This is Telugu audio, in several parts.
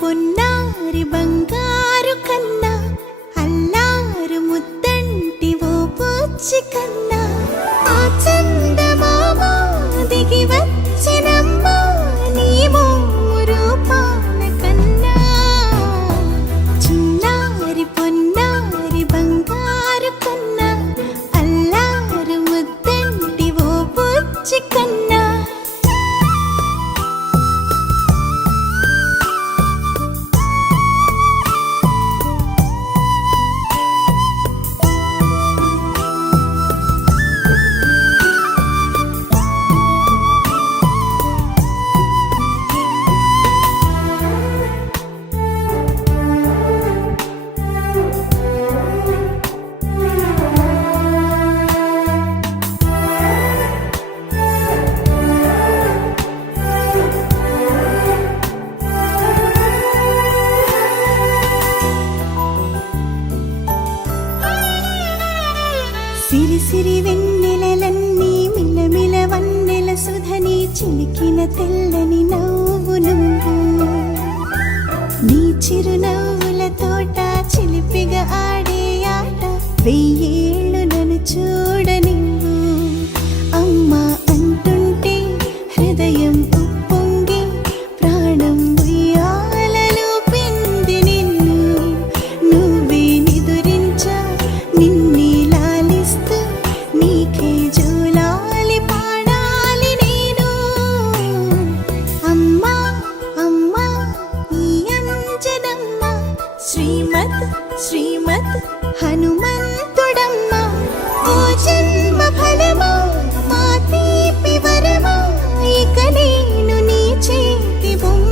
పొన్నారి బంగారు కన్నా అల్లారు ముద్దంటి ఓ పూచి కన్నా ఆ చందమామ దిగి వచ్చినమ్మా నీ రూపాల కన్నా చిన్నారి పొన్నారి బంగారు కన్నా అల్లారు ముద్దంటి ఓ పూచి కన్నా సిరి సిరి వెన్నెలలన్నీ మిలమిల వన్నెల సుధని చిలికిన తెల్లని నవ్వు నువ్వు నీ చిరునవ్వుల తోట చిలిపిగా ఆడే ఆట వెయ్యేళ్ళు నన్ను చూడ నువ్వు అమ్మా అంటుంటే హృదయం ఉప్పొంగి ప్రాణం ఉయ్యాలలో పిండి నిన్ను నువ్వే నిదురించా నిన్నే నీకే జూలాలి పాడాలి నేను అమ్మా అమ్మా ఈ అంజనమ్మ శ్రీమత్ శ్రీమత్ హనుమంతుడమ్మ ఓ జన్మ ఫలమా మా తీపి వరమా ఇక నేను నీ చేతి బొమ్మ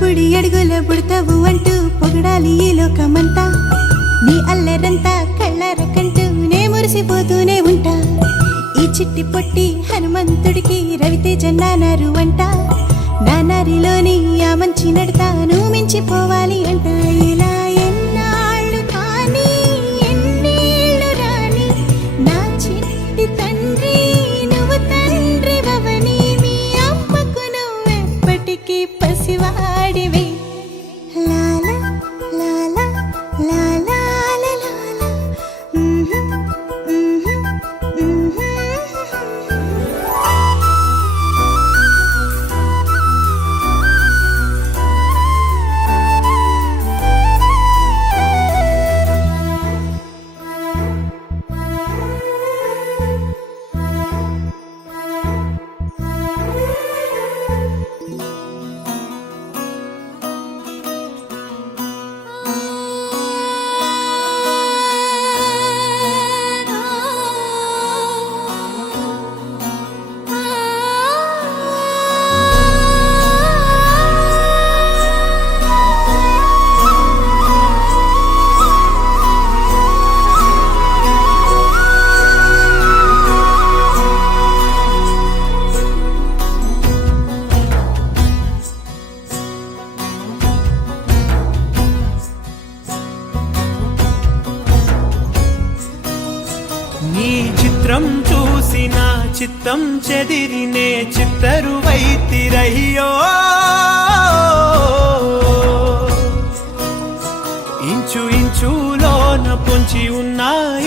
బుడి అడుగుల బుడతావు అంటూ పొగడాలి ఈ లోకమంతా నీ అల్లరంతా కళ్ళారకంటూ నే మురిసిపోతూనే ఉంటా ఈ చిట్టి పొట్టి హనుమంతుడికి రవితేజ నానారు అంట నానారిలోని ఆ మంచి నడతాను మించిపోవాలి అంట ఇలా ఎన్నాళ్ళు కానీ ఎన్నేళ్ళు రాని నా చిట్టి తండ్రి నువ్వు తండ్రి భవని మీ అమ్మకు నువ్వెప్పటికీ పసివాడివి లాలా లాలా లాలా లాలా నీ చిత్రం చూసి నా చిత్తం చెదిరినే చిత్తరువైతిరయ్యో ఇంచు ఇంచులోన పొంచి ఉన్న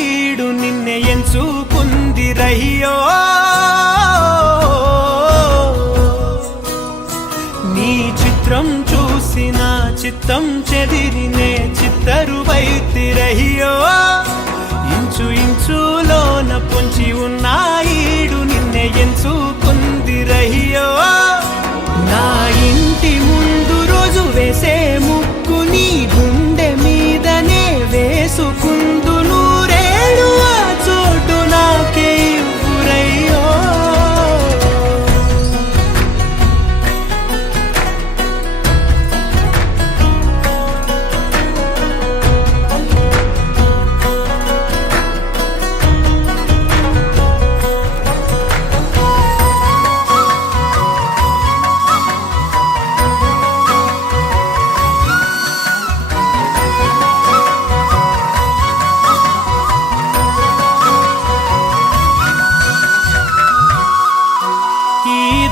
ఈడు నిన్నే ఎంచుకుందిరయ్యో నీ చిత్రం చూసి నా చిత్తం చెదిరినే చిత్తరువైతిరయ్యో ఇంచు ఇంచులోన పొంచి ఉన్న ఈడు నిన్నే ఎంచుకుందిరయ్యో నా ఇంటి ముందు రోజు వేసే ముక్కు నీ గుండె మీదనే వేసుకుందు నూరేడు ఆ చోటు నాకే ఇవ్వురయ్యో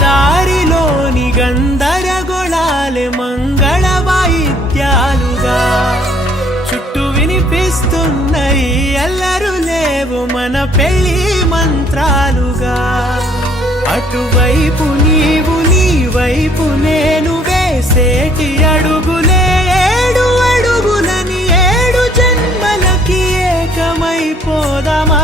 దారిలోని గందరగోళాలే మంగళ వాయిద్యాలుగా చుట్టూ వినిపిస్తున్నాయి అల్లరు లేవు మన పెళ్లి మంత్రాలుగా అటువైపు నీవు నీ వైపు నేను వేసేటి అడుగులే ఏడు అడుగులని ఏడు జన్మలకి ఏకమైపోదామా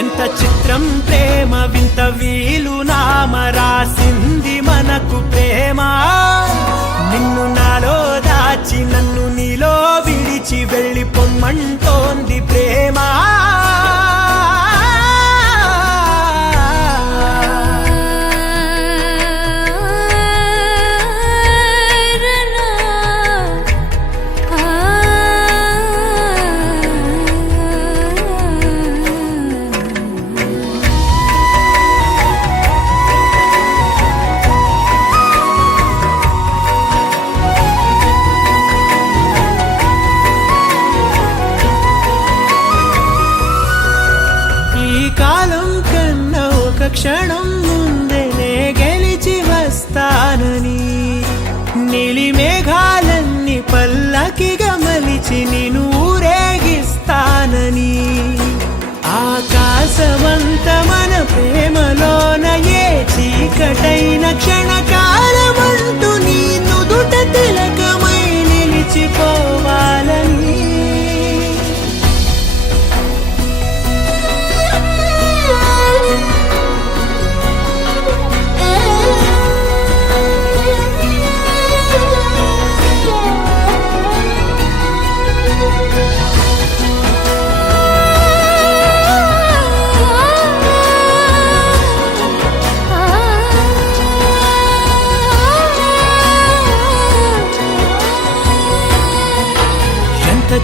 ఎంత చిత్రం ప్రేమ వింత వీలు నామ రాసింది మనకు ప్రేమ నిన్ను నాలో దాచి నన్ను నీలో విడిచి వెళ్ళి పొమ్మంటోంది ప్రేమ కాలం కన్నా ఒక క్షణం ముందేనే గెలిచి వస్తానని నీలి మేఘాలన్నీ పల్లకిగా మలిచి నిన్ను ఊరేగిస్తానని ఆకాశమంత మన ప్రేమలోన ఏ చీకటైన క్షణకాలమంటూ నీ నుదుట తిలకమై నిలిచిపోవాలని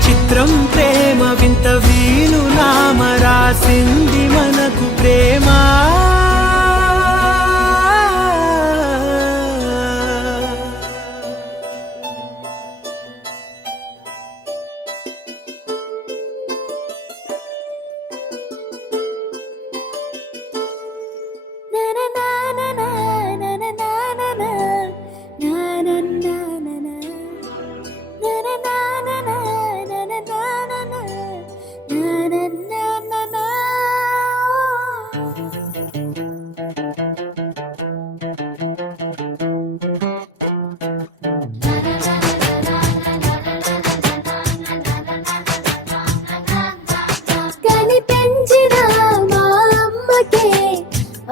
చిత్రం ప్రేమ వింత వీలు నామ రాసింది మనకు ప్రేమ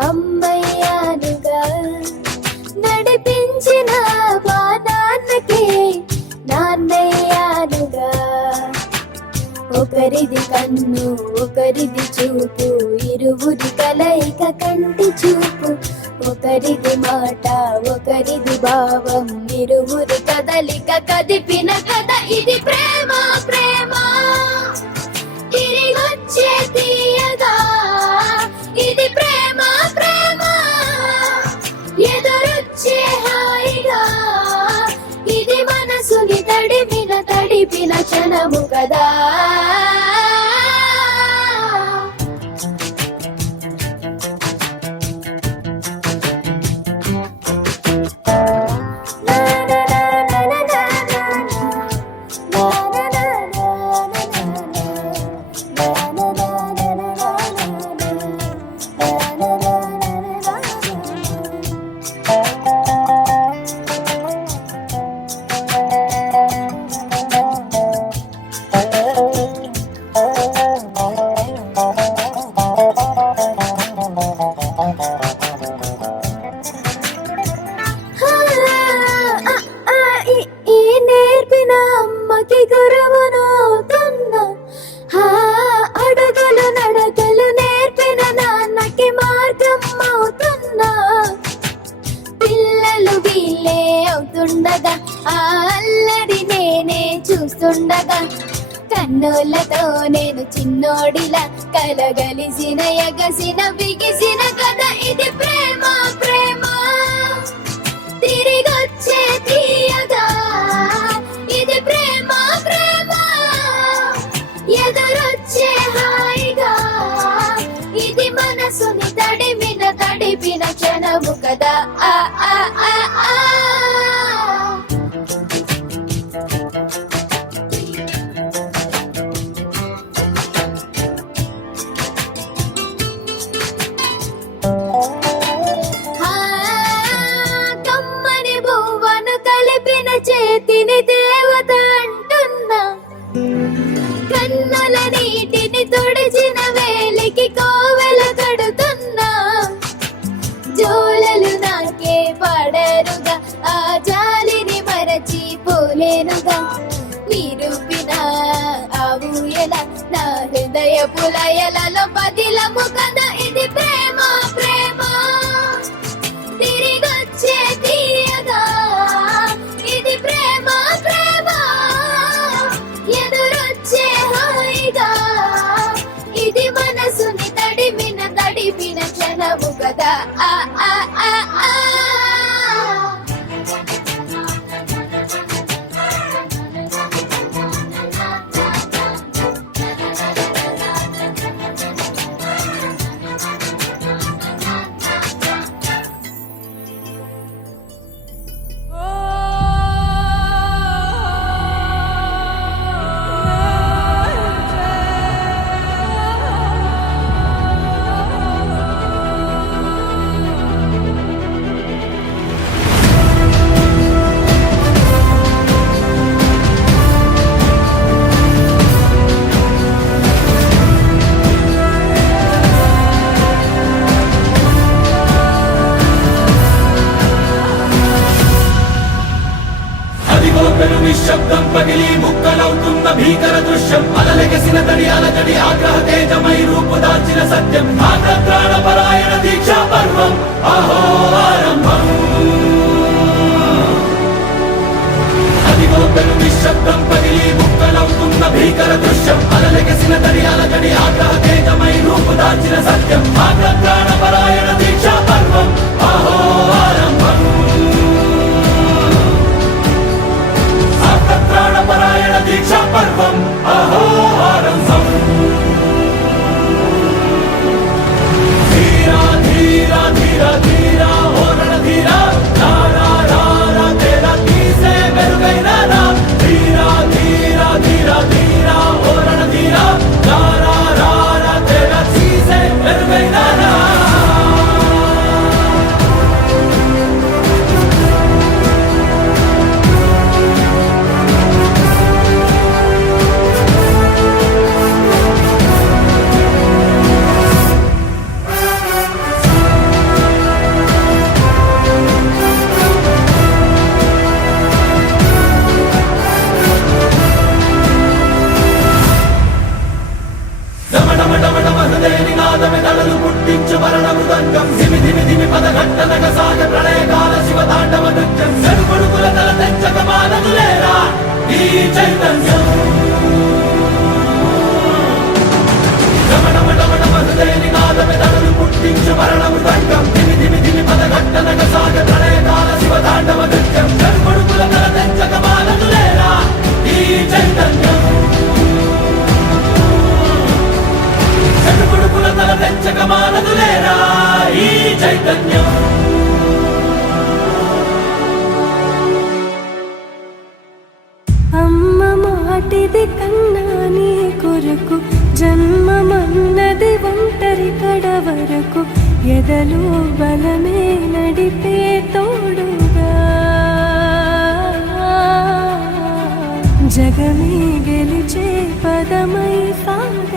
అమ్మయ్యానుగా నడిపించిన మా నాన్నకే నాన్నయ్యానుగా ఒకరిది కన్ను ఒకరిది చూపు ఇరువురి కలయిక కంటి చూపు ఒకరిది మాట ఒకరిది భావం ఇరువురి కదలిక కదిపిన కథ ఇది ప్రేమ ప్రేమ తిరిగొచ్చే తీయగా ఇది ప్రేమ ప్రేమ ఎదురొచ్చే హాయిగా ఇది మనసుని తడిపిన క్షణము కదా అడుగులు నడకలు నేర్పిన నాన్నకి మార్గం అవుతున్నా పిల్లలు వీళ్ళే అవుతుండగా ఆ అల్లరి నేనే చూస్తుండగా కన్నులతో నేను చిన్నోడిలా కలగలిసిన ఎగసిన బిగిసిన కథ ఇది ప్రేమ ప్రేమ తిరిగొచ్చే తీయగా ఇది ప్రేమ ప్రేమ ఎదురొచ్చే హాయిగా ఇది మనసుని తడిమిన క్షణము కదా ఆ ఆ ఆ ఆ కమ్మని బువ్వను కలిపిన చేతిని దేవత అంటున్నా కన్నుల నీటిని తుడిచిన వేలికి కోవెల కడుతున్నా జోలలు నాకే పడరుగా ఆ జాలిని మరచి పోలేనుగా నిరూపిన ఆవుయల నా హృదయ పులయలలో పదిలము కదా ఇది ప్రేమ ప్రేమ తిరిగొచ్చే తీయగా ఇది ప్రేమ ప్రేమ ఎదురొచ్చే హాయిగా ఇది మనసుని తడిపిన క్షణము కదా ఆ ఆ ఆ ఆ అదిగో పెను నిశ్శబ్దం పగిలి ముక్కలవుతున్న భీకర దృశ్యం అలలెగసిన తడి అలజడి ఆగ్రహ తేజమై రూపు దాల్చిన సత్యం ఆగ్రహ పరాయణ దీక్షా పర్వం అహో ఆరంభం అదిగో పెను నిశ్శబ్దం పగిలి ముక్కలవుతున్న భీకర దృశ్యం అలలెగసిన తడి అలజడి ఆగ్రహ తేజమై రూపు దాల్చిన సత్యం ఆగ్రహ పరాయణ దీక్షా పర్వం అహో ఆరంభం ప్రాణపరాయణ దీక్షా పర్వం అహో ఆరంభం ధీరా ధీరా ధీరా ధీరా ఓరణ ధీరా రారా రారా తేరా తీసే మెరుగైన రా ధీరా ధీరా ధీరా ధీరా ఓరణ ధీరా రారా రారా తేరా తీసే మెరుగైన రా నినాదమెదళలు పుట్టించు మరణ మృదంగం ధిమి ధిమి ధిమి పదఘట్టనగ సాగ ప్రళయకాల శివ తాండవ నృత్యం చెడుకొడుకుల తల తెంచక మానదులేరా ఈ చైతన్యం హృదయ నినాదమెదళలు పుట్టించు మరణ మృదంగం ధిమి ధిమి ధిమి పదఘట్టనగ సాగ ప్రళయకాల శివ తాండవ నృత్యం చెడుకొడుకుల తల తెంచక మానదులేరా ఈ చైతన్యం చెడుపుడుకుల తల తెంచక మానదులేరా ఈ చైతన్యం అమ్మ మాటిది కన్నా నీ కొరకు జన్మమన్నది ఒంటరి కడ వరకు ఎదలో బలమే నడిపే తోడుగా జగమే గెలిచే పదమై సాగ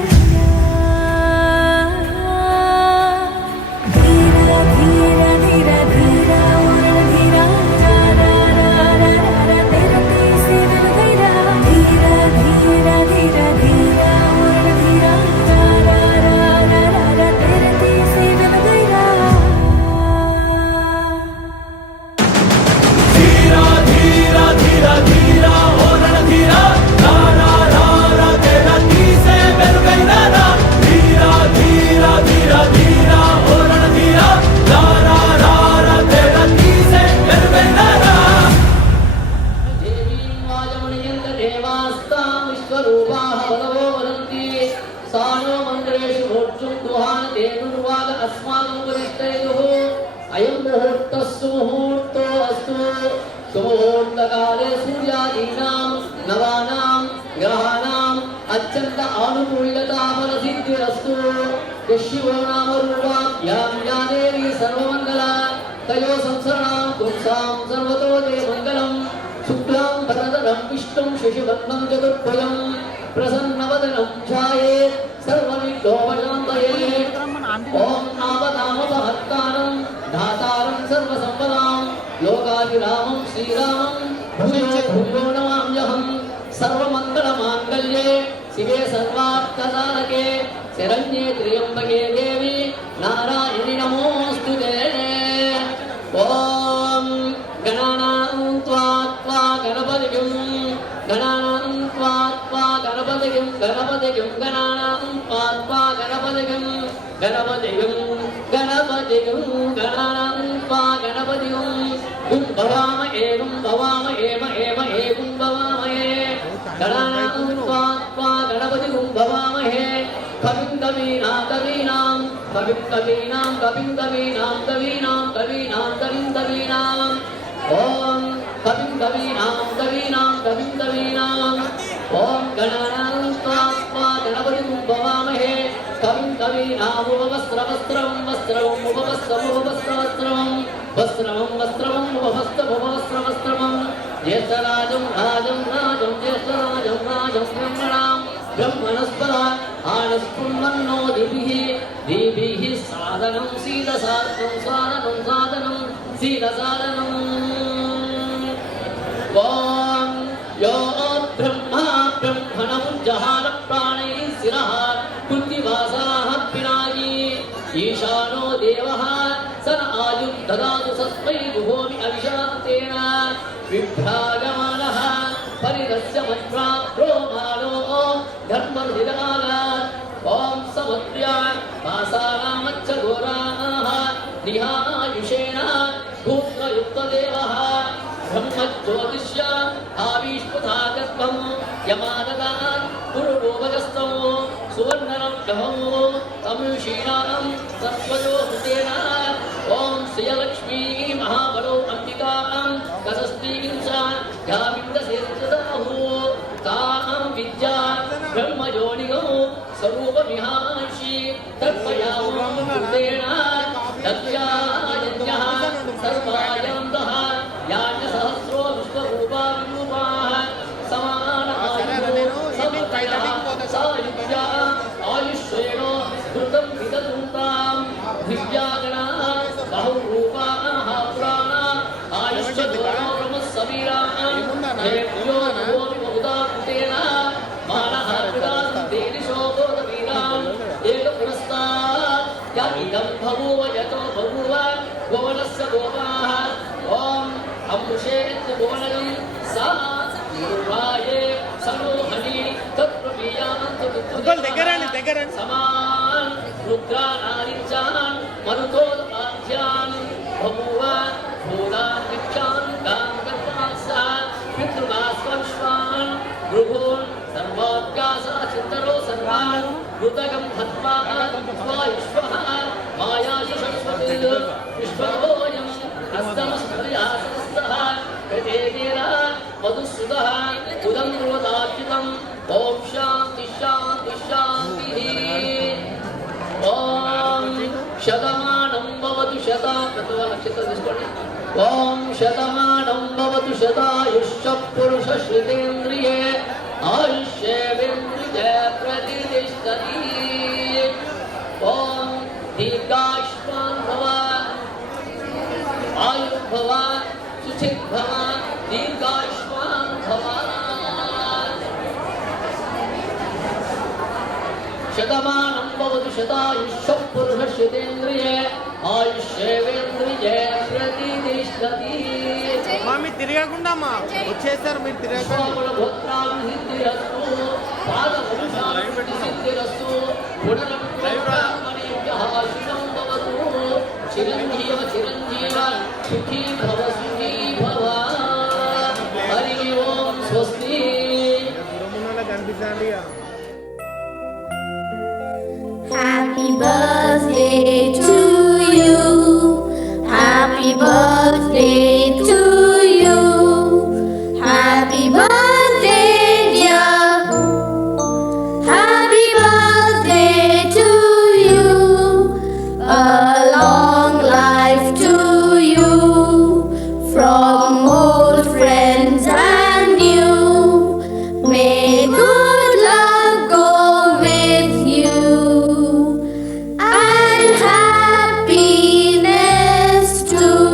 అయం ముహూర్తస్సు ముహూర్తో అస్తు సుముహూర్తకాలే సూర్యాదీనాం నవానాం గ్రహాణాం అత్యంత ఆనుకూల్యతా ఫలసిద్ధిరస్తు శివో నామ రూపాభ్యాం యా దేవి సర్వమంగళ తయో సంసరణాం పుంసాం సర్వతో దే మంగళం శుక్లాం భరతరం విష్ణుం శశివర్ణం చతుర్భుజం ప్రసన్నవదనం ఛాయేత్ సర్వవిఘ్నోపశాంతయే ఓం నామధామపహర్తారం ధాతారం సర్వసంపదాం లోకాభిరామం శ్రీరామం భూయో భూయో నమామ్యహం సర్వమంగళమాంగళ్యే శివే సర్వార్థసాధకే శరణ్యే త్ర్యంబకే దేవి నారాయణి నమోస్తుతే ఓం గణానాం త్వా గణపతిం గణానాం త్వా గణపతిం గణపతిం గణానాం త్వా గణపతిం గణపతిం గణపతిం గణానాం త్వా గణపతిం గుం భవామ ఏవం భవామ ఏమ ఏమ ఏవం భవామహే గణానాం త్వా గణపతిం భవామహే కవిం కవీనాం కవీనాం కవిం కవీనాం కవిం కవీనాం కవీనాం కవీనాం కవిం కవీనాం ఓం కవిం కవీనాం కవీనాం కవిం కవీనాం ఓం గణానాం త్వా గణపతిం భవామహే కవిం కవీనాం ఉపవస్త్రవస్త్రం వస్త్రం ఉపవస్త్రం ఉపవస్త్రవస్త్రం వస్త్రం వస్త్రం ఉపవస్త్రవస్త్రవస్త్రం జ్యేష్ఠరాజం రాజం రాజం జ్యేష్ఠరాజం రాజం బ్రహ్మణాం బ్రహ్మణస్పద ఆనస్పున్మన్నో దీభిః సాధనం శీలసాధనం సాధనం సాధనం శీలసాధనం ఓం యో బ్రహ్మా బ్రహ్మణం జహార ప్రాణైః శిరః కుంతివాసాః పినాయీ ఈశానో దేవః సన ఆయుః దదాతు సస్మై గుహోమి అవిశాంతేన విభ్రాజమానః పరిదస్య మత్ప్రాప్రోమానో ధర్మర్ధిదాన ఓం సముద్ర్య వాసానామచ్చ ఘోరాః నిహాయుషేణ భూత్రయుక్తదేవః బ్రహ్మజ్యోతిష్య ఆవిష్పుతాగత్వం యమాదదాన్ గురుభూభగస్తం సువర్ణరబ్ధం తమిషీణాం సత్వజో హృదేన ఓం శ్రియలక్ష్మీ మహాబలో అంబికాం గతస్త్రీం స యావిందసేత్యదాహు తాం విద్యా బ్రహ్మయోనిగో స్వరూపమిహాంషి తర్పయామో హృదేన దక్షాయజ్ఞః సర్వాయంతః యాజ్ఞ సహస్రో విశ్వరూపా విరూపాః సమానాయుః సమర్పయః సాయుజ్యా ఆయుష్యేణో ధృతం విదధూతాం దివ్యాగణాః బహురూపాః పురాణా ఆయుష్యదోనో బ్రహ్మస్సవీరాః ఏభ్యో భూమి బహుదాకృతేన మానః విదాసంతే దిశోబోధవీరాం ఏక పురస్తాత్ యమిదం బభూవ యతో బభూవ భువనస్య గోపాః ఓం అమృషేత్య భువనగం సా నిర్వాయే సమోహని తత్ప్రమేయాంతు దగ్గరండి సమాన్ రుద్రానాదిత్యాన్ మరుతోపాధ్యాన్ బభూవ భూలాన్ నిక్షాన్ గాంగత్వాస పితృనాస్వశ్వాన్ గృహోన్ సర్వాభ్యాసా చింతనో సర్వాన్ ఋతగం హత్వా స్వాయుష్వః మాయాశుషస్వతి విశ్వభోయం హస్తమస్త్రయాసనస్థః ప్రజేదేరా మధుసూదః ఉదం రోదార్చితం ఓం శాంతి శాంతి శాంతిః ఓం శతమానం భవతు నక్షత్రం తీసుకోండి ఓం శతమానం భవతు శతాయుష్య పురుష శ్రుతేంద్రియే ఆయుష్యేంద్రియే ప్రతిష్టతి ఓం దీర్ఘాయుష్మాన్ భవ ఆయుర్భవ సుచిర్భవ దీర్ఘాయుష్మాన్ భవ శతమానం భవతు శతాయుష్య పురుష శ్రుతేంద్రియే ఆయుష్యేంద్రియే ప్రతిష్టతి మీరు తిరగకుండా అమ్మా వచ్చేసారు మీరు తిరగకుండా చిరంజీవ చిరంజీవ సుఖీ భవ సుఖీ భవ హరి ఓం స్వస్తి కనిపిస్తాండి Happy birthday to you. birthday to you. Happy birthday, dear. Happy birthday to you. A long life to you. From old friends and new. May good luck go with you. And happiness too.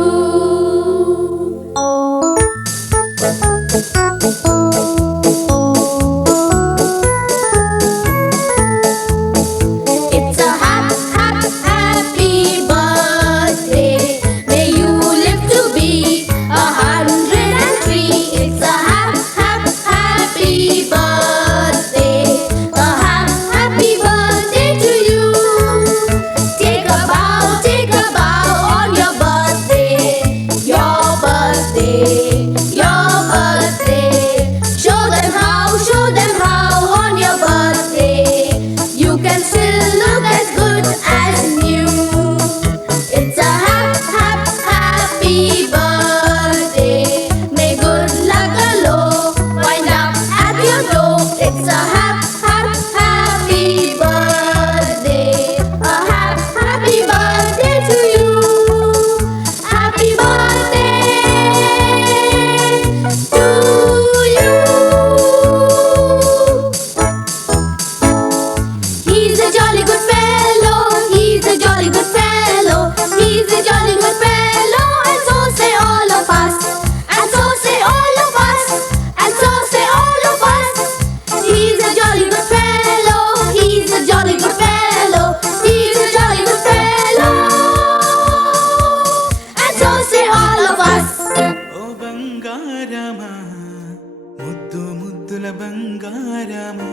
It's a happy birthday. May you live to be 103. It's a happy birthday. A happy birthday to you. Take a bow on your birthday. Your birthday, your birthday. Show them how on your birthday. You can still look as good as new. It's a happy birthday. May good luck galore wind up at your door. It's a happy birthday. A happy birthday to you. Happy birthday to you. He's a jolly good fellow. He's a jolly good fellow. He's a jolly good fellow. And so say all of us. And so say all of us. And so say all of us. He's a jolly good fellow. He's a jolly good fellow. He's a jolly good fellow. And so say all of us. ఓ బంగారమా ముద్దు ముద్దుల బంగారమా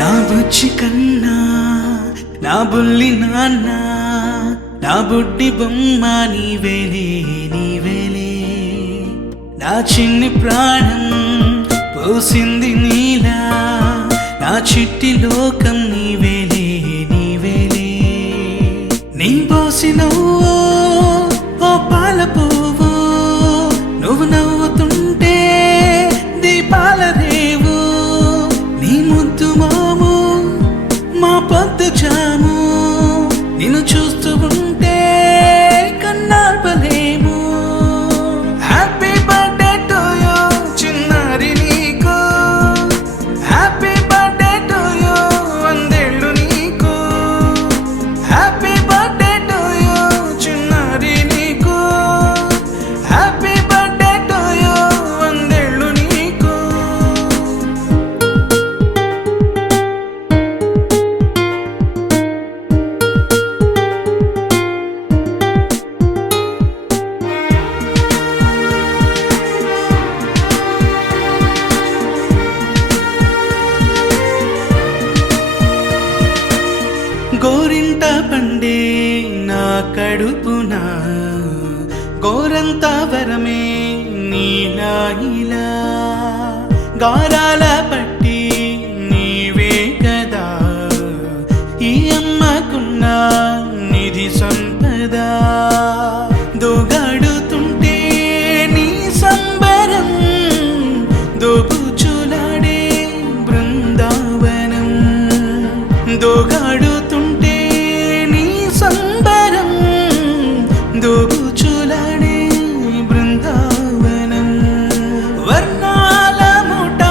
నా బుజ్జి కన్నా నా బుల్లి నాన్న నా బుడ్డి బొమ్మ నీవేలే నీవేలే నా చిన్ని ప్రాణం పోసింది నీలా నా చిట్టి లోకం నీవేలే నీవేలే నీ పోసినవో ఓ పాల పువ్వు నువ్వు నవ్వుతుంటే దీపాల రేవు నీ ముద్దు మోము మా పొద్దు జాము నిన్ను చూస్తూ ఉంటే కన్నార్పలేము హ్యాపీ బర్త్డే టు యూ చిన్నారి నీకు హ్యాపీ బర్త్డే టు యూ వందేళ్ళు నీకు హ్యాపీ బర్త్డే టు యూ చిన్నారి నీకు హ్యాపీ బర్త్డే టు యూ వందేళ్ళు నీకు గోరింట పండే నా కడుపున గోరంత వరమే నీలా ఇలా గారాల పట్టి నీవే కదా ఈ అమ్మకున్న నిధి సంపద దోగాడుతుంటే నీ సంబరం దోబుచులాడే బృందావనం దోగాడుతుంటే నీ సంబరం దోబుచులాడే బృందావనం వర్ణాల ముఠ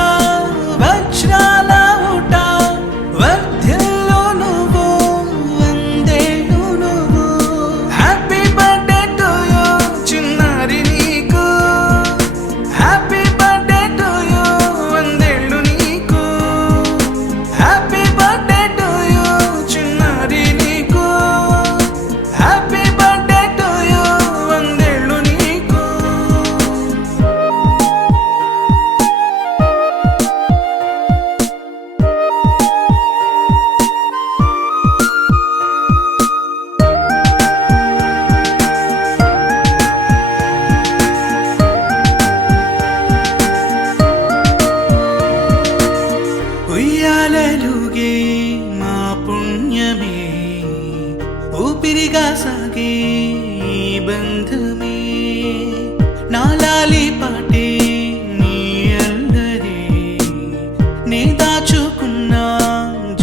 దాచుకున్న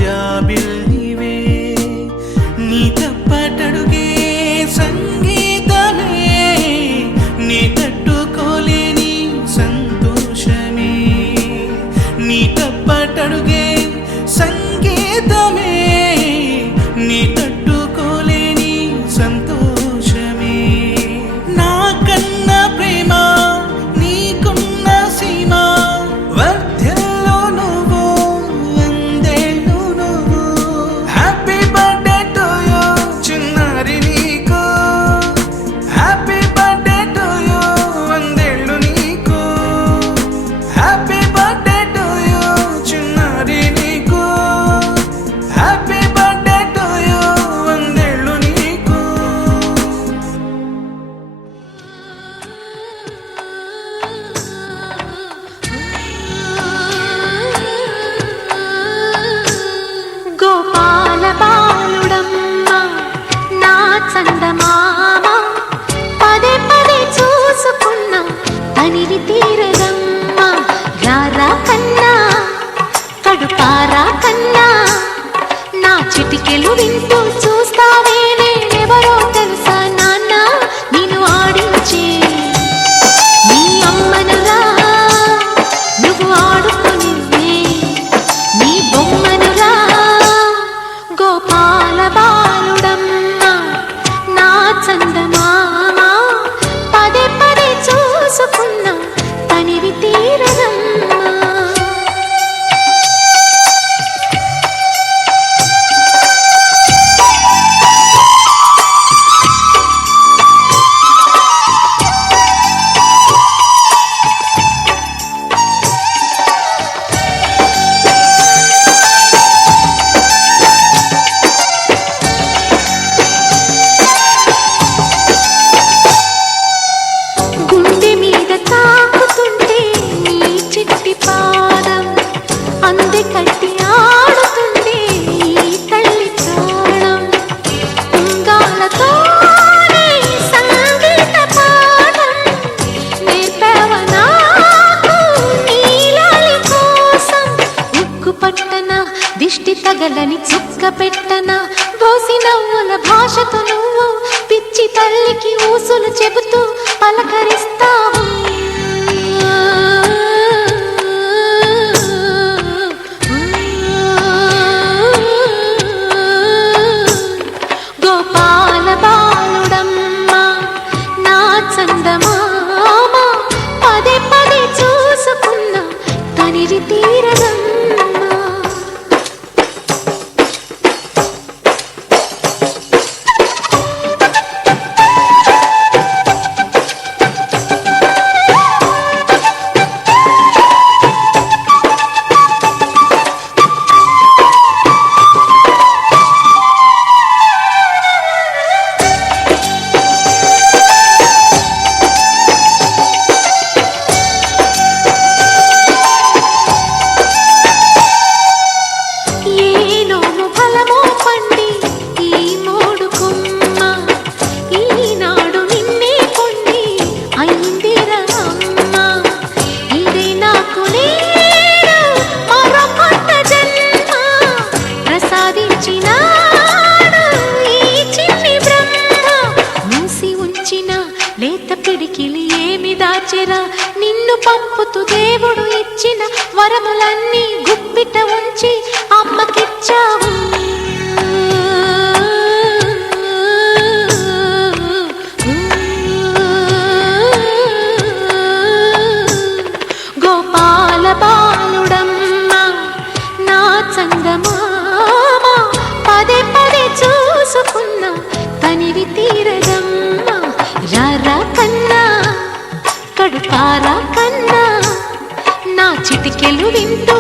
జాబిల్లివే నీ తప్పటడుగే సంగీతమే నీ తట్టుకోలేని సంతోషమే నీ తప్పటడుగే సంగీతమే నీ తట్టుకోలేని సంతోషమే నా కన్న ప్రేమ నీకున్న సీమ వర్ధల్లో నువ్వు వందేళ్ళు నువ్వు హ్యాపీ బర్త్డే టు యూ చిన్నారి నీకు హ్యాపీ బర్త్డే టు యూ వందేళ్ళు నీకు హ్యాపీ బర్త్డే టు యూ చిన్నారి నీకు హ్యాపీ బర్త్డే టు యూ వందేళ్ళు నీకు గోపాల బాలుడమ్మ నా చందమామ పదే పదే చూసుకున్నా తనివి తీరదమ్మ రారా కన్నా కడుపారా కన్నా నా చిటికెలు వింటూ చూస్తావే నేనెవరో తెలుసా నాన్న నిన్ను ఆడించే నీ అమ్మనురా నువ్వు ఆడుకునివే నీ బొమ్మనురా గోపాల బాలుడమ్మ నా చందమామ పదే పదే చూసుకున్నా తనివి తీరదమ్మా గుండె మీద తాకుతుంటే నీ చిట్టి పాదం అంది కట్టి ఆడుతుండే ఈ తల్లి ప్రాణం ఉంగాలతోనే సంగీత పాఠం నేర్పావ నాకు నీలాలి కోసం ఉక్కు పట్టన దిష్టి తగలని చుక్క పెట్టన దోసి నవ్వుల భాషతో నువ్వు పిచ్చి తల్లికి ఊసులు చెబుతూ పలకరిస్తావు గోపాల బాలుడమ్మ నా చందమామ పదే పదే చూసుకున్నా తనివి తీరదమ్మా ఏనోము ఫలమో పండి ఈ మోడు కొమ్మ ఈనాడు నిన్నే కొండి అయిందిరా అమ్మ ఇదే నాకు నేడు మరో కొత్త జన్మ ప్రసాదించినాడు ఈ చిన్ని బ్రహ్మ మూసి ఉంచిన లేత పిడికిలి ఏమి దాచెరా నిన్ను పంపుతూ దేవుడు ఇచ్చిన వరములన్నీ గుప్పిట ఉంచి అమ్మకిచ్చావు గోపాల బాలుడమ్మ నా చందమామ పదే పదే చూసుకున్నా తనివి తీరదమ్మ రారా కన్నా కడుపారా కన్నా నా చిటికెలు వింటూ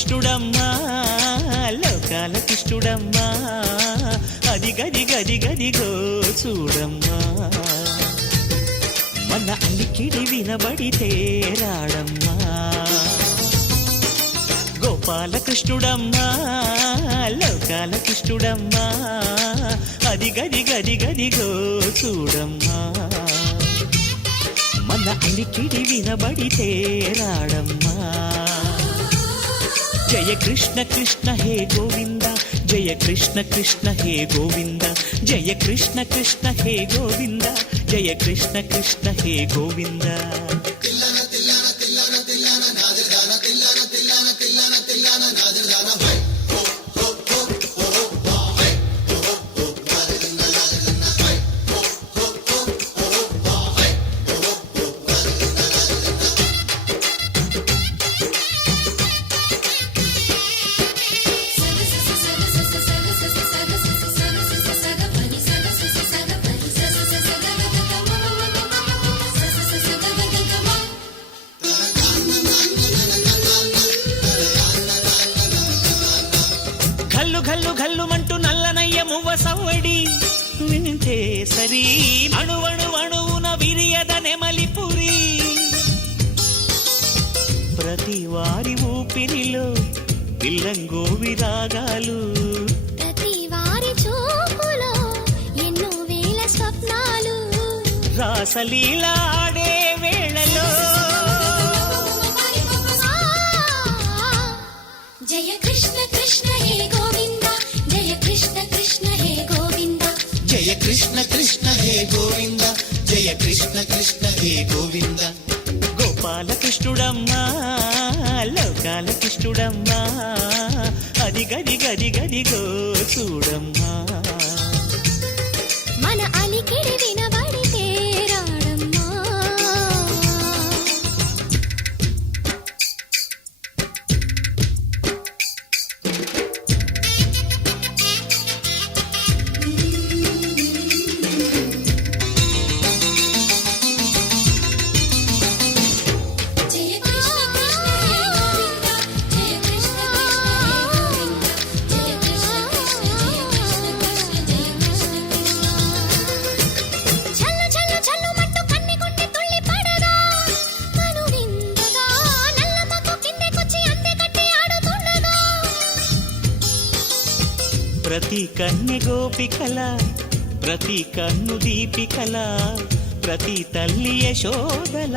కృష్ణుడమ్మా లోకాల కృష్ణుడమ్మా అది గది గది గదిగో చూడమ్మా మన అలికిడి వినబడితే రాడమ్మా గోపాలకృష్ణుడమ్మా లోకాల కృష్ణుడమ్మా అది గది గది గదిగో చూడమ్మా మన అలికిడి వినబడితే రాడమ్మా జయ కృష్ణ కృష్ణ హే గోవింద జయ కృష్ణ కృష్ణ హే గోవింద జయ కృష్ణ కృష్ణ హే గోవింద జయ కృష్ణ కృష్ణ హే గోవింద ఘల్లు ఘల్లుమంటూ నల్లనయ్య మువ్వ సవ్వడి వింటే సరి అణువణువణువున విరియద నెమలిపురి ప్రతి వారి ఊపిరిలో పిల్లంగో విరాగాలు ప్రతి వారి చూపులో ఎన్నో వేల స్వప్నాలు రాసలీల ఆడే వేళలో జయ కృష్ణ కృష్ణ హే గోవింద జయ కృష్ణ కృష్ణ హే గోవింద జయ కృష్ణ కృష్ణ హే గోవింద జయ కృష్ణ కృష్ణ హే గోవింద గోపాలకృష్ణుడమ్మా లోకాల కృష్ణుడమ్మా అది గది గది గదిగో చూడమ్మా మన అలికిడి వినబడితే రాడమ్మా ప్రతి కన్నె గోపికల ప్రతి కన్ను దీపికల ప్రతి తల్లి యశోదల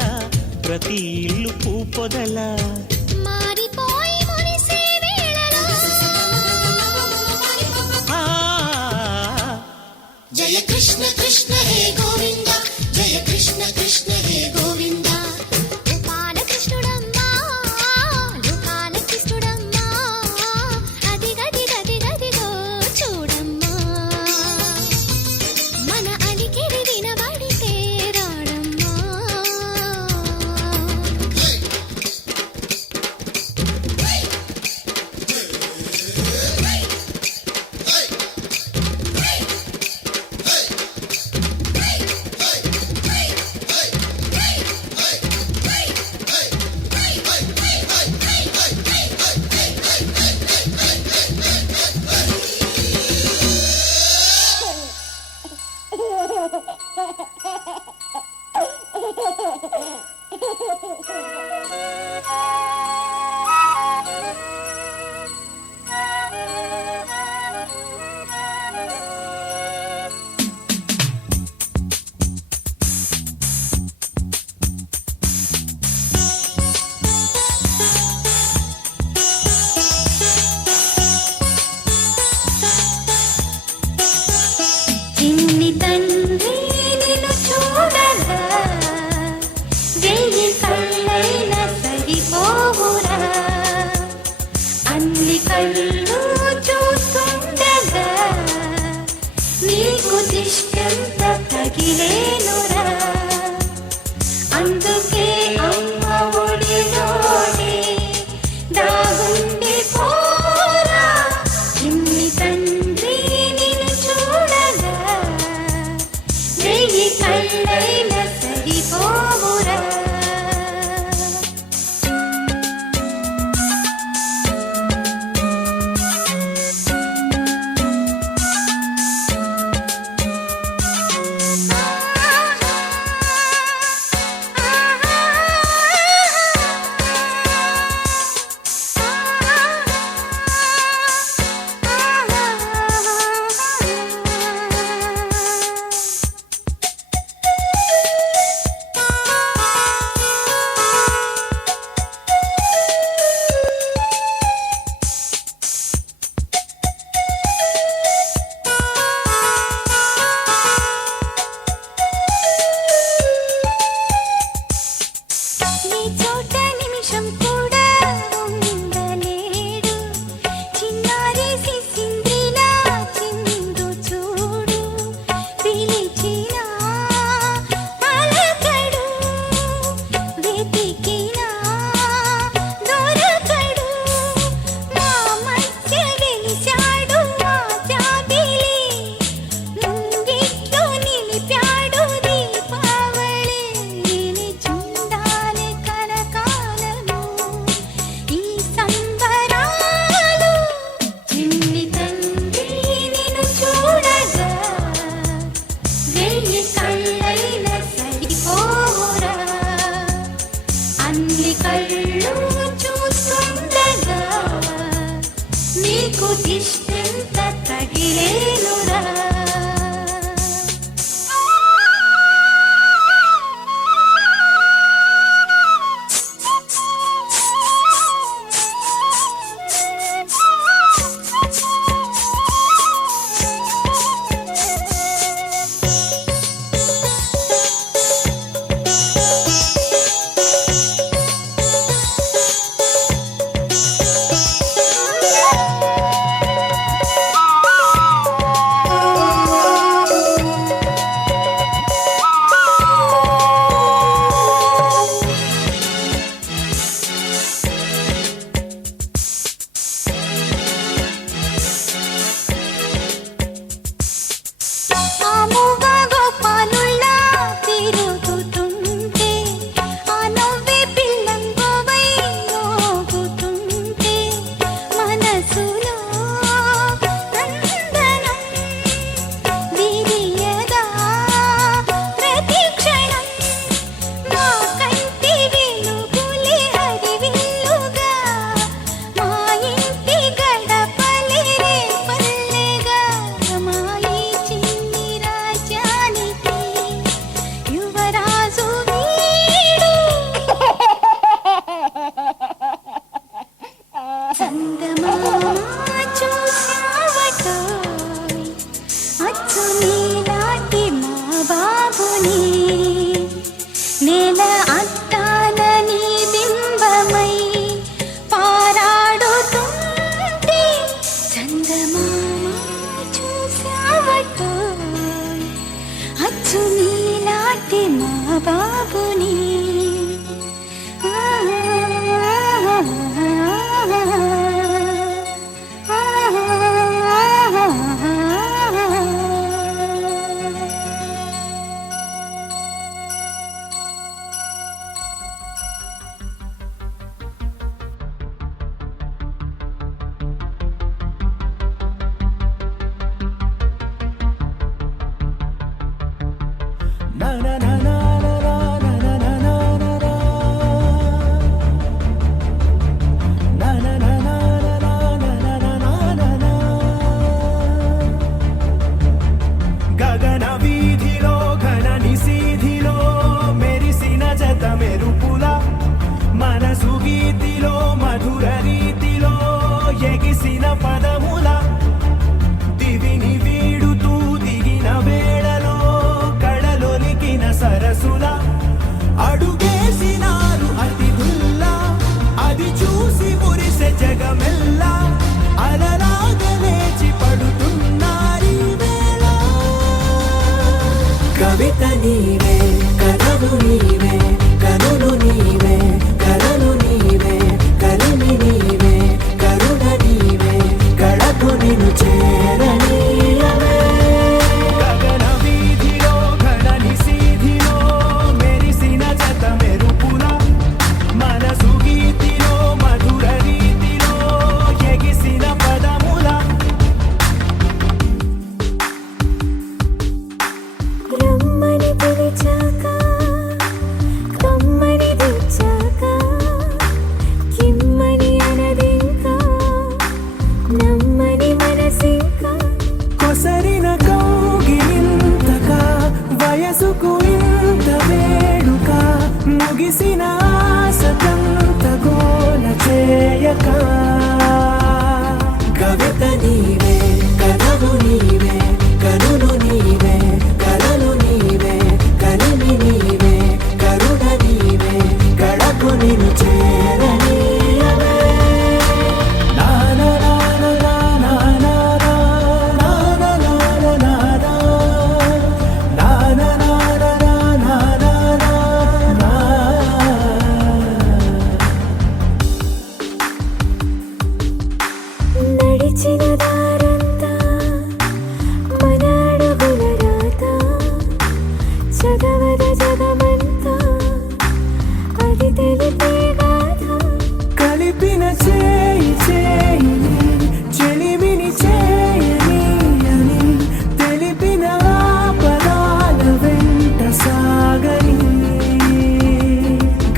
ప్రతి ఇల్లు పూపొదల మారిపోయి మురిసే వేళలో జయ కృష్ణ కృష్ణ హే గోవింద జయ కృష్ణ కృష్ణ హే గోవింద గోపాలకృష్ణుడమ్మా లోకాల కృష్ణుడమ్మా అది గది గది గదిగో చూడమ్మా మన అలికిడి వినబడితే రాడమ్మా చిన్ని తండ్రి నిన్ను చూడగా వెయ్యి కళ్ళైన సరిపోవు ముగిసిన ఆశకంత గోల చేయక కవిత నీవే కథలు నీవే కనులు నీవే కలలు నీవే కలిమి నీవే కరుణ నీవే కడకు నిన్ను చేరనీయవే నడిచిన దారంతా మన అడుగుల రాత చదవద జగమంతా అది తెలిపే గాథ కలిపిన చేయి చేయిని చెలిమిని చేయని అని తెలిపిన పదాల వెంట సాగని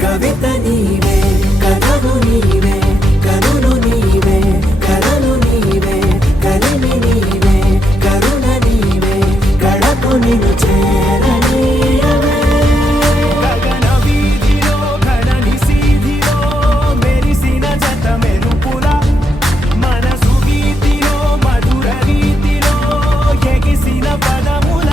కవిత నీవే కథలు నీవే కనులు నీవే కలలు నీవే కలిమి నీవే కరుణ నీవే కడకు నిన్ను చేరనీయవే గగన వీధిలో ఘనని సీధిలో మెరిసిన జత మెరుపుల మనసు గీతిలో మధుర రీతిలో ఎగిసిన పదముల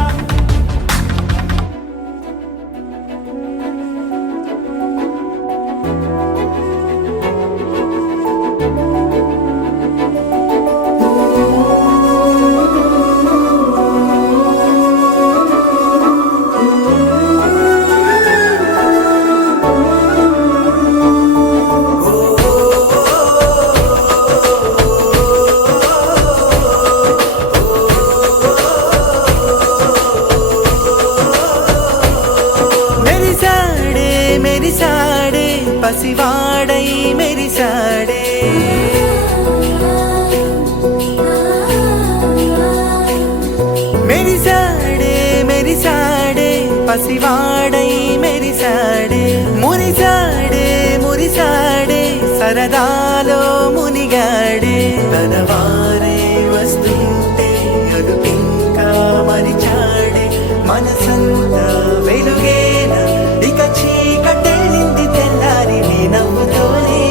మెరిసాడే మెరిసాడే పసివాడై మెరిసాడే మెరిసాడే మెరిసాడే పసివాడై మెరిసాడే మురిసాడే మురిసాడే సరదాలో మునిగాడే తనవారే వస్తుంటే అదుపింకా మరిచాడే మనసంతా వెలుగేన ఇక చీకటెళ్ళింది తెల్లారి నీ నవ్వుతోనే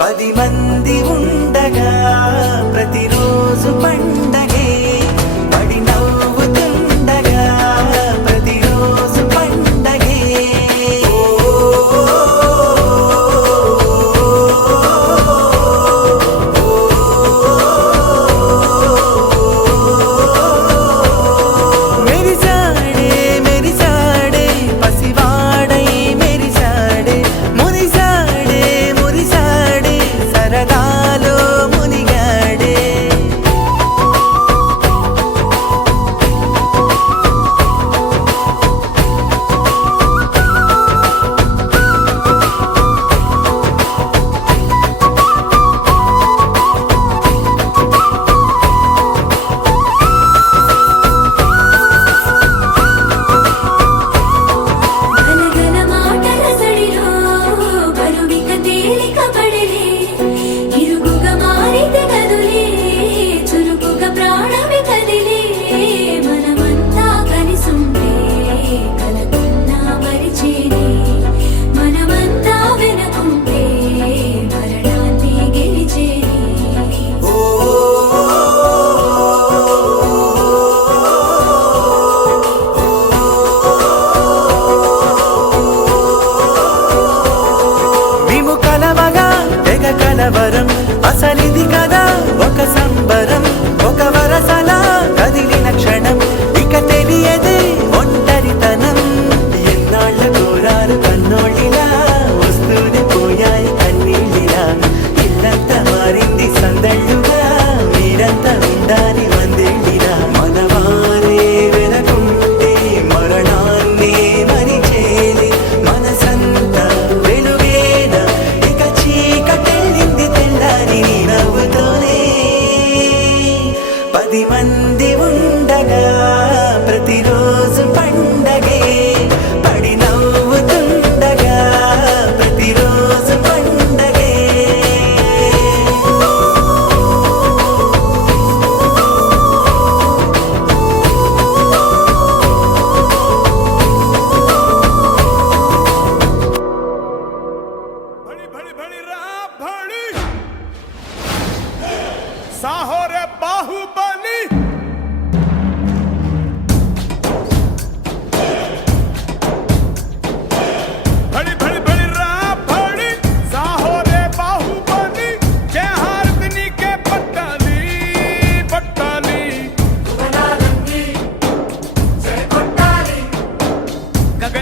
10 మంది ఉండగా ప్రతిరోజు పండగే పడి నవ్వుతుండగా ప్రతిరోజు పండగే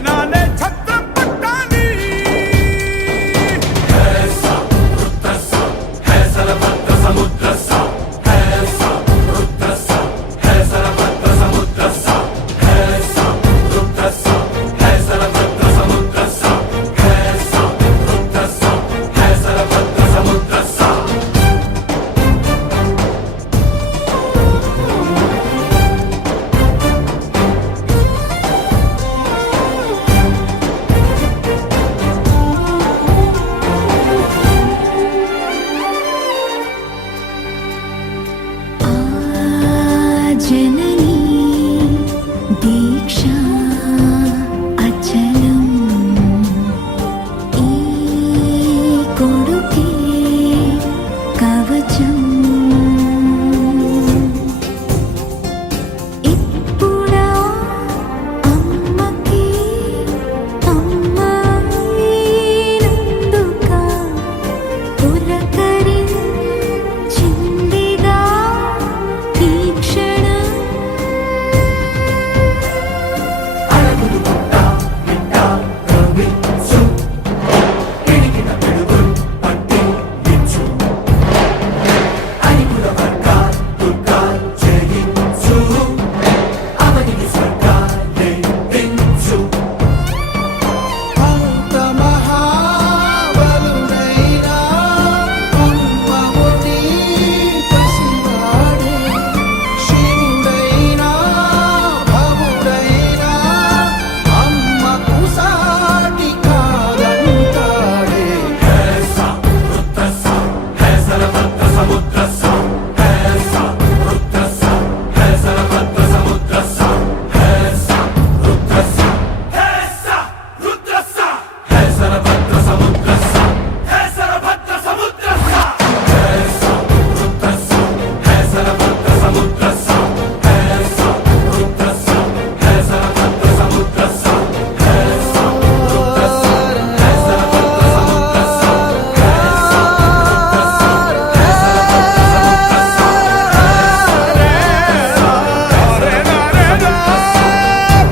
గగనాలే ఛత్రం పట్టాలి जननी दीक्षा अचलम कोडुके कवचम इप्पुड़ा अम्मकी अम्मायिनंदुका पुलकरिंचिंदिगा तीक्षण అంత మహాబలుడైనా అమ్మముని పసివాడే శివుడైనా భవుడైనా అమ్మకు సాటి కాదంటాడే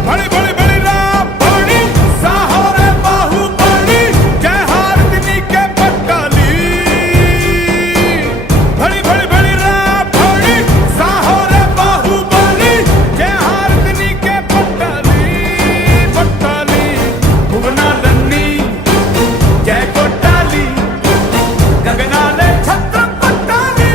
बड़ी बड़ी बड़ी बड़ी साहोरे बाहुबली जय हारदिनी के पट्टाली बड़ी बड़ी बड़ी बड़ी साहोरे बाहुबली जय हारदिनी के पट्टाली पट्टाली भुवनालन्नी जय कोट्टाली गगनाले छत्रम पट्टाली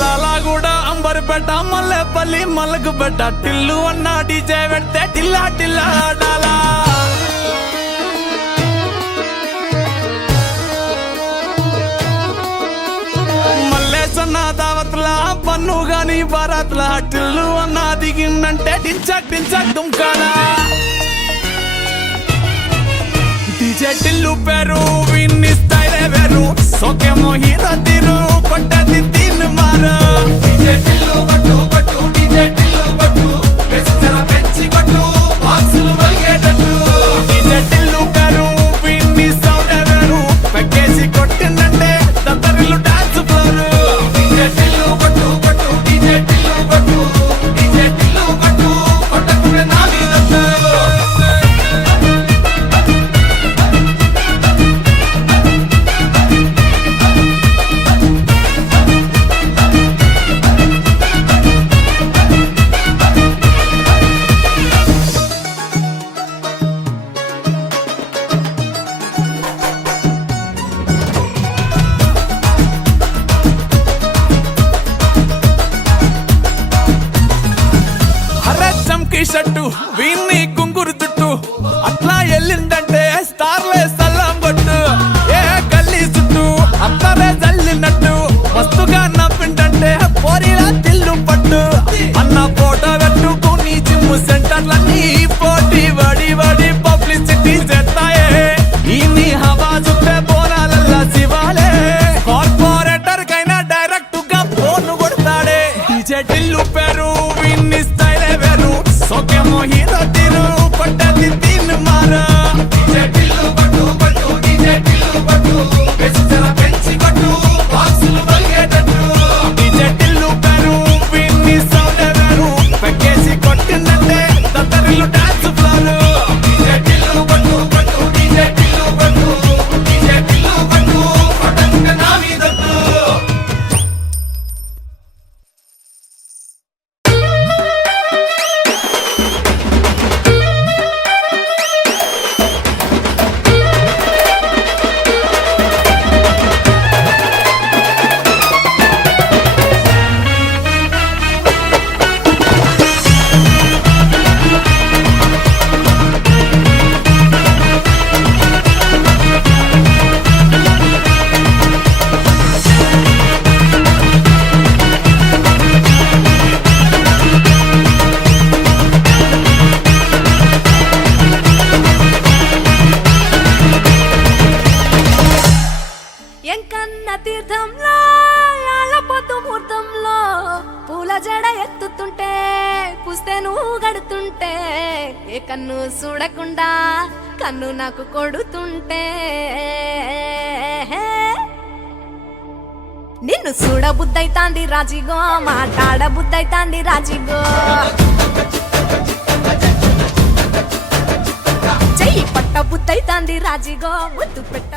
లాలాగూడ అంబర్పేట మల్లెపల్లి మలకపేట టిల్లు అన్న డీజే పెడితే టిల్లా టిల్లా ఆడాలా మల్లేసన్న దావత్ల పన్ను గాని బారాత్ల టిల్లు అన్న దిగిందంటే డించక్ డించక్ దుంకాలా డీజే టిల్లు పేరు విన్ని స్టైలే వేరు సోకేమో హీరో తీరు కొట్టది తీన్ మారు డీజే టిల్లు కొట్టు కొట్టు డీజే టిల్లు కొట్టు వెచ్చర పెంచి కొట్టు బాక్సులు మలిగేటట్టు డీజే టిల్లు పేరు విన్ని సౌండ్ వేరు పెక్కేసి కొట్టిందంటే దత్తరిల్లు డాన్స్ ఫ్లోర్ డీజే టిల్లు కొట్టు కొట్టు డీజే టిల్లు కొట్టు డీజే టిల్లు కొట్టు కొట్టకునే నాది దత్తు షట్టు వీన్ని కుంగురు చుట్టూ అట్లా ఎల్లిందంటే స్టార్లే సల్లం కొట్టు ఏ గల్లీ చుట్టూ అత్తరే జల్లినట్టు మస్తుగా నవ్విందంటే పోరిలా తిల్లు పట్టు అన్న ఫోటో పెట్టుకుని జిమ్ సెంటర్లన్నీ పోటీ వడి వడి పబ్లిసిటీ చేస్తాయే ఇన్ని హవా చుట్టే బోనాలల్లా శివాలే కార్పొరేటర్ కైనా డైరెక్ట్ గా ఫోన్ కొడతాడే డీజే టిల్లు పేరు విన్ని స్టైలే వేరు సోకేమో హీరో తీరు కొట్టది తీన్ మారా డీజే టిల్లు కొట్టు పొద్దు ముహూర్తంలో పూల జడ ఎత్తుతుంటే పుస్తే నువ్వు గడుతుంటే ఏ కన్ను చూడకుండా కన్ను నాకు కొడుతుంటే నిన్ను చూడ బుద్ధైతాంది రాజిగో మాట్లాడ బుద్ధైతాంది రాజిగో చెయ్యి పట్ట బుద్ధైతాంది రాజిగో ముద్దు పెట్ట